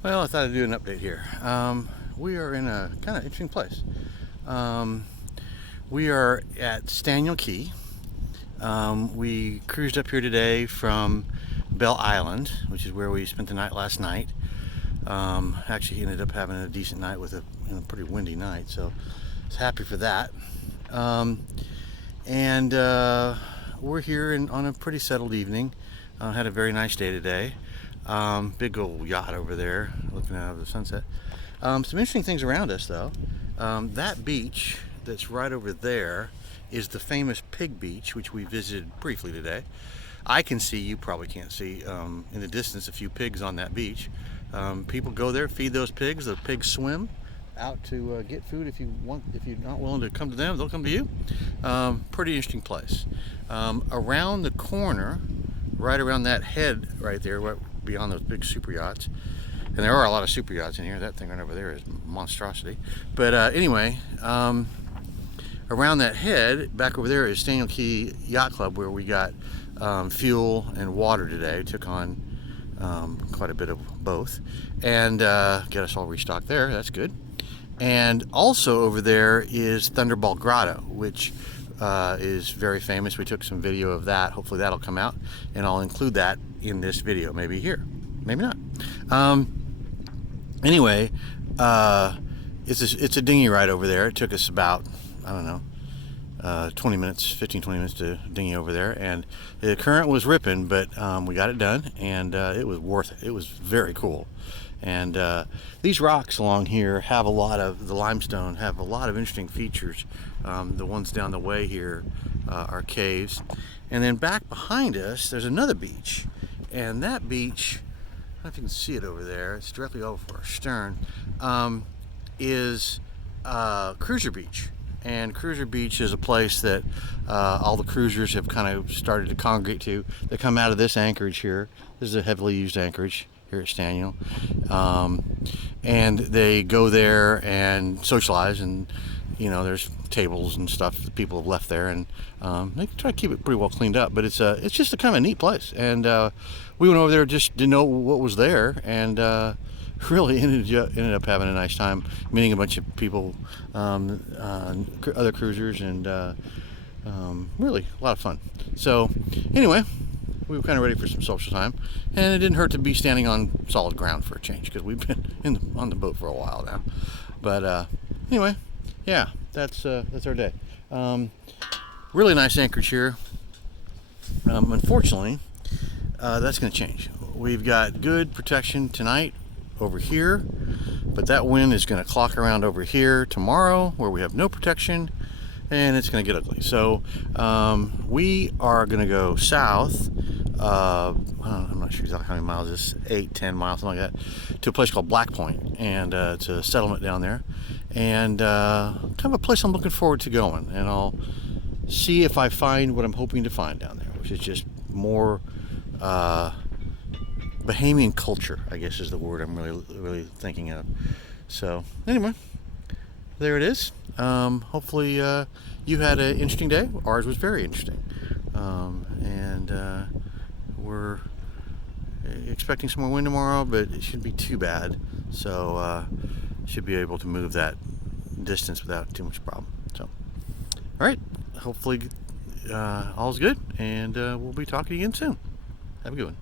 Well, I thought I'd do an update here. We are in a kind of interesting place. Um, we are at Staniel Cay. We cruised up here today from Bell Island, which is where we spent the night last night. Actually ended up having a decent night with a pretty windy night, so I was happy for that. Um, and we're here on a pretty settled evening. Had a very nice day today. Big old yacht over there looking out of the sunset. Some interesting things around us though. That beach that's right over there is the famous pig beach, which we visited briefly today. I can see, you probably can't see, in the distance a few pigs on that beach. People go there, feed those pigs. The pigs swim out to get food. If you're not willing to come to them, they'll come to you. Pretty interesting place. Around the corner, right around that head right there, right beyond those big super yachts, and there are a lot of super yachts in here. That thing right over there is monstrosity. But anyway, around that head, back over there is Staniel Cay Yacht Club, where we got fuel and water today. Took on quite a bit of both, and get us all restocked there. That's good. And also over there is Thunderball Grotto, which is very famous. We took some video of that. Hopefully that'll come out, and I'll include that in this video. Maybe here, maybe not. Anyway, it's a dinghy ride over there. It took us about, I don't know, 20 minutes, 15-20 minutes to dinghy over there, and the current was ripping, but we got it done, and it was worth it. It was very cool. And these rocks along here have a lot of, the limestone have a lot of interesting features. The ones down the way here are caves, and then back behind us there's another beach, and that beach, I don't know if you can see it over there, it's directly over our stern, is Cruiser Beach. And Cruiser Beach is a place that all the cruisers have kind of started to congregate to. They come out of this anchorage here. This is a heavily used anchorage here at Staniel. And they go there and socialize, and there's tables and stuff that people have left there, and they try to keep it pretty well cleaned up. But it's just a kind of neat place. And we went over there, just didn't know what was there, and really ended up having a nice time, meeting a bunch of people, other cruisers, and really a lot of fun. So anyway, we were kind of ready for some social time, and it didn't hurt to be standing on solid ground for a change, because we've been on the boat for a while now. But anyway, yeah, that's our day. Really nice anchorage here. Unfortunately, that's going to change. We've got good protection tonight over here, but that wind is going to clock around over here tomorrow, where we have no protection, and it's going to get ugly. So we are going to go south. I'm not sure exactly how many miles this is, 8-10 miles, something like that, to a place called Black Point, and it's a settlement down there, and kind of a place I'm looking forward to going. And I'll see if I find what I'm hoping to find down there, which is just more Bahamian culture, I guess is the word I'm really thinking of. So anyway, there it is. Hopefully you had an interesting day. Ours was very interesting, and we're expecting some more wind tomorrow, but it shouldn't be too bad. So should be able to move that distance without too much problem. So all right, hopefully all's good, and we'll be talking again soon. Have a good one.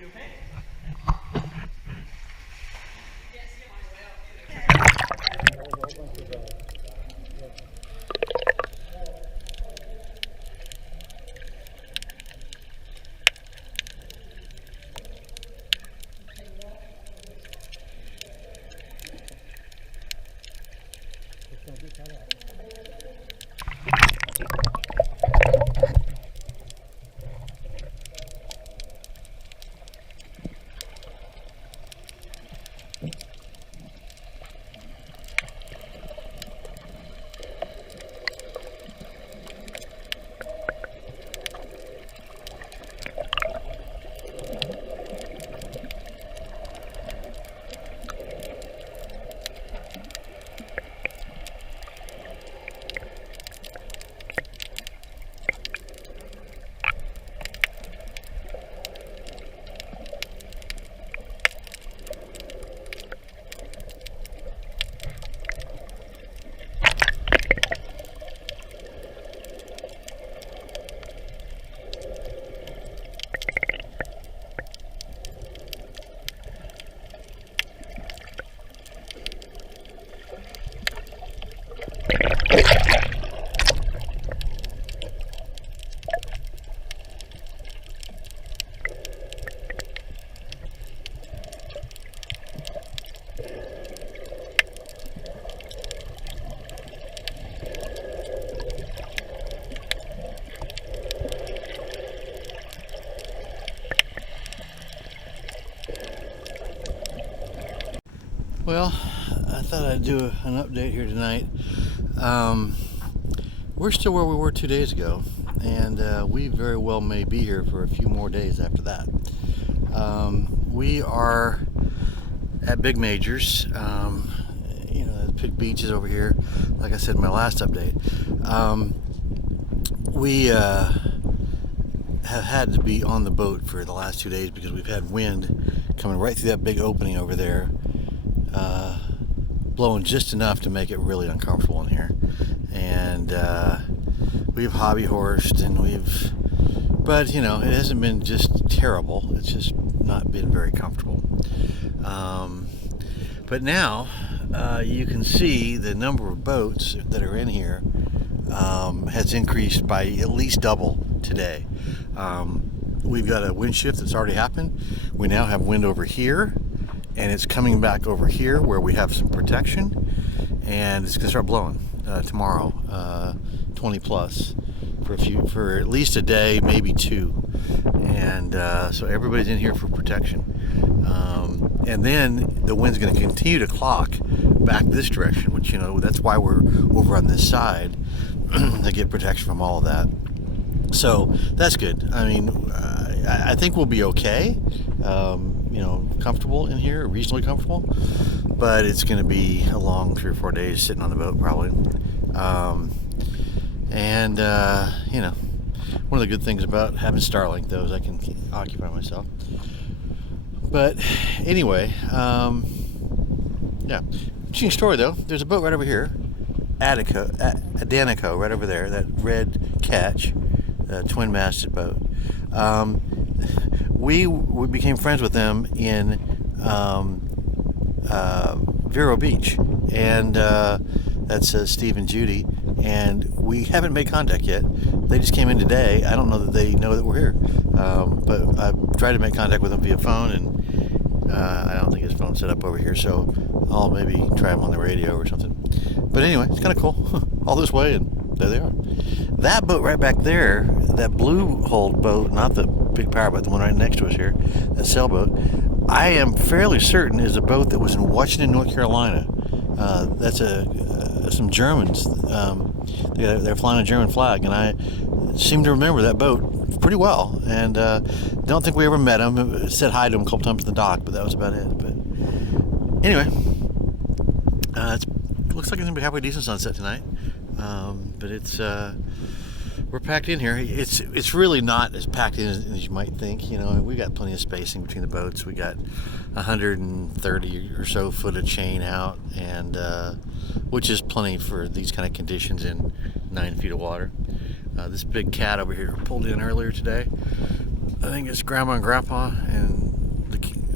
You okay? Well, I thought I'd do an update here tonight. We're still where we were 2 days ago, and we very well may be here for a few more days after that. We are at Big Majors, the big beaches over here, like I said in my last update. We have had to be on the boat for the last 2 days because we've had wind coming right through that big opening over there, blowing just enough to make it really uncomfortable in here. And we've hobby horsed, and but it hasn't been just terrible. It's just not been very comfortable. But now you can see the number of boats that are in here has increased by at least double today. We've got a wind shift that's already happened. We now have wind over here, and it's coming back over here where we have some protection, and it's gonna start blowing tomorrow, 20 plus for at least a day, maybe two, and so everybody's in here for protection. And then the wind's going to continue to clock back this direction, which that's why we're over on this side to get protection from all of that. So that's good. I mean, I think we'll be okay. Comfortable in here, reasonably comfortable, but it's going to be a long 3 or 4 days sitting on the boat probably. One of the good things about having Starlink, though, is I can occupy myself. But anyway, interesting story though. There's a boat right over here, Danico, right over there, that red catch, twin-masted boat. We became friends with them in Vero Beach, and that's Steve and Judy, and we haven't made contact yet. They just came in today. I don't know that they know that we're here, but I've tried to make contact with them via phone, and I don't think his phone's set up over here, so I'll maybe try him on the radio or something. But anyway, it's kind of cool. All this way, and there they are. That boat right back there, that blue-hulled boat, not the big powerboat, the one right next to us here, that sailboat, I am fairly certain is a boat that was in Washington, North Carolina. That's some Germans. They're flying a German flag, and I seem to remember that boat pretty well. And don't think we ever met him. Said hi to him a couple times at the dock, but that was about it. But anyway, it looks like it's gonna be halfway decent sunset tonight. But it's we're packed in here. It's really not as packed in as you might think. We got plenty of spacing between the boats. We got 130 or so foot of chain out, and which is plenty for these kind of conditions in 9 feet of water. This big cat over here pulled in earlier today. I think it's Grandma and Grandpa, and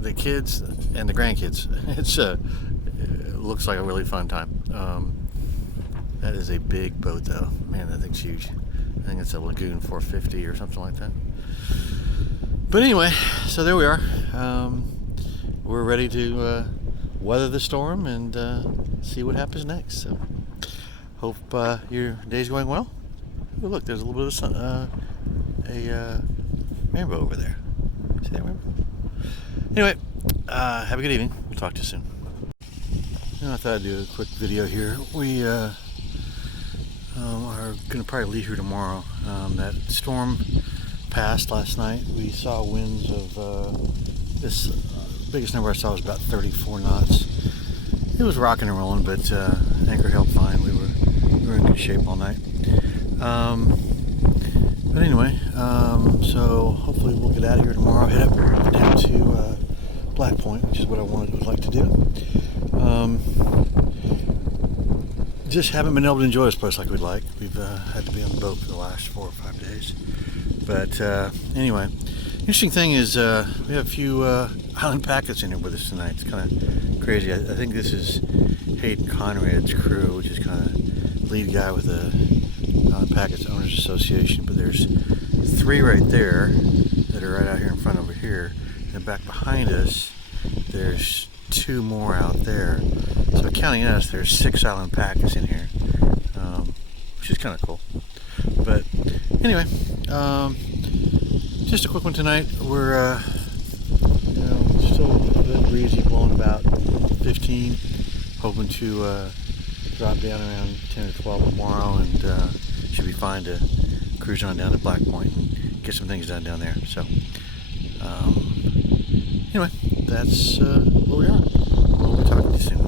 the kids and the grandkids. It looks like a really fun time. That is a big boat, though. Man, that thing's huge. I think it's a Lagoon 450 or something like that. But anyway, so there we are. We're ready to weather the storm and see what happens next. So, hope your day's going well. Oh, look, there's a little bit of sun, a rainbow over there. See that rainbow? Anyway, have a good evening. We'll talk to you soon. I thought I'd do a quick video here. We are going to probably leave here tomorrow. That storm passed last night. We saw winds of this biggest number I saw was about 34 knots. It was rocking and rolling, but anchor held fine. We were in good shape all night. But anyway, so hopefully we'll get out of here tomorrow. Head up down to Black Point, which is what I would like to do. Just haven't been able to enjoy this place like we'd like. We've had to be on the boat for the last 4 or 5 days. But anyway, interesting thing is we have a few island packets in here with us tonight. It's kind of crazy. I think this is Hayden Conrad's crew, which is kind of lead guy with the Island Packets Owners Association. But there's 3 right there that are right out here in front over here. And back behind us, there's 2 more out there. So counting us, there's 6 island packets in here, which is kind of cool. But anyway, just a quick one tonight. We're still a bit breezy, blowing about 15. Hoping to drop down around 10 or 12 tomorrow, and should be fine to cruise on down to Black Point and get some things done down there. So anyway, that's where we are. We'll be talking to you soon.